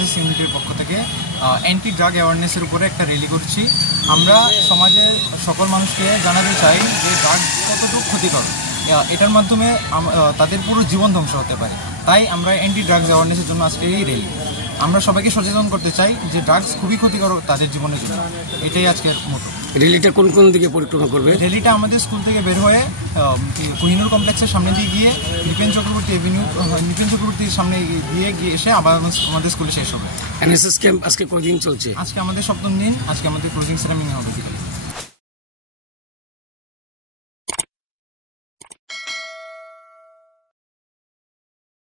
NSS ইউনিটের পক্ষ থেকে অ্যান্টি ড্রাগ অ্যাওয়ারনেসের উপরে একটা র্যালি করছি। আমরা সমাজের সকল মানুষকে জানাতে চাই যে ড্রাগ কতটুকু ক্ষতিকর, এটার মাধ্যমে তাদের পুরো জীবন ধ্বংস হতে পারে। তাই আমরা অ্যান্টি ড্রাগস অ্যাওয়ারনেসের জন্য আজকে এই র্যালি। আমরা সবাইকে সচেতন করতে চাই যে ড্রাগস খুবই ক্ষতিকর তাদের জীবনের জন্য। এটাই আজকের মতো। র্যালিটা কোন কোন দিকে পরিক্রমা করবে? র্যালিটা আমাদের স্কুল থেকে বের হয়ে কোহিনুর কমপ্লেক্সের সামনে দিয়ে গিয়ে নিপেন চক্রবর্তীর সামনে গিয়ে এসে আবার আমাদের স্কুলে শেষ হবে। এনএসএস ক্যাম্প আজকে কদিন চলছে? আজকে আমাদের 7ম দিন। আজকে আমাদের ক্লোজিং সেরেমনি হবে।